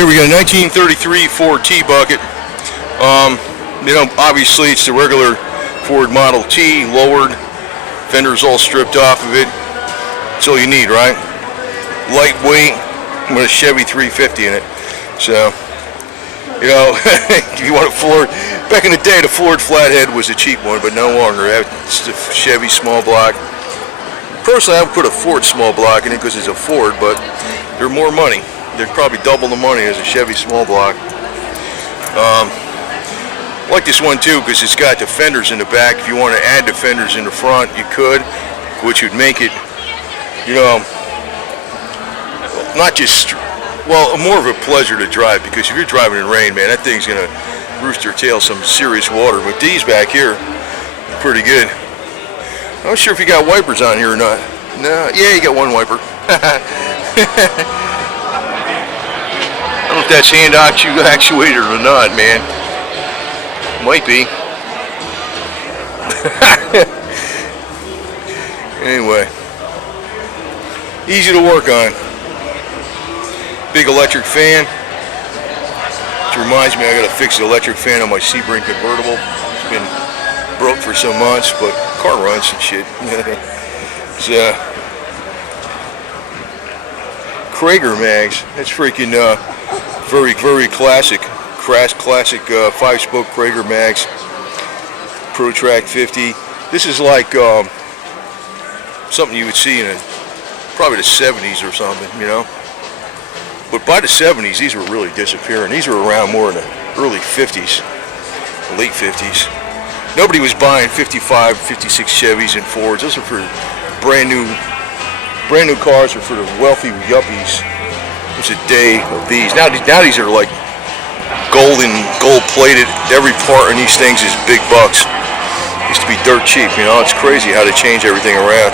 Here we got a 1933 Ford T-Bucket. You know, obviously it's the regular Ford Model T, lowered, fenders all stripped off of it. That's all you need, right? Lightweight, with a Chevy 350 in it. So, you know, if you want a Ford, back in the day the Ford Flathead was a cheap one, but no longer. It's the Chevy small block. Personally, I would put a Ford small block in it because it's a Ford, but they're more money. They're probably double the money as a Chevy small block. I like this one too because it's got the fenders in the back. If you want to add the fenders in the front, you could, which would make it, you know, not just, well, more of a pleasure to drive, because if you're driving in rain, man, that thing's gonna roost your tail some serious water. But these back here, pretty good. I'm not sure if you got wipers on here or not. No, yeah, you got one wiper. I don't know if that's hand actuated or not, man. Might be. Anyway, easy to work on. Big electric fan. Which reminds me, I gotta fix the electric fan on my Sebring convertible. It's been broke for some months, but car runs and shit. It's Krager mags. That's freaking very, very classic. Classic 5-spoke Krager mags. ProTrack 50. This is like something you would see in probably the 70s or something, you know. But by the 70s, these were really disappearing. These were around more in the early 50s, late 50s. Nobody was buying 55, 56 Chevys and Fords. Those are for brand new cars, are for the wealthy yuppies. There's a day of these. Now these are like gold plated. Every part in these things is big bucks. Used to be dirt cheap, you know. It's crazy how they change everything around.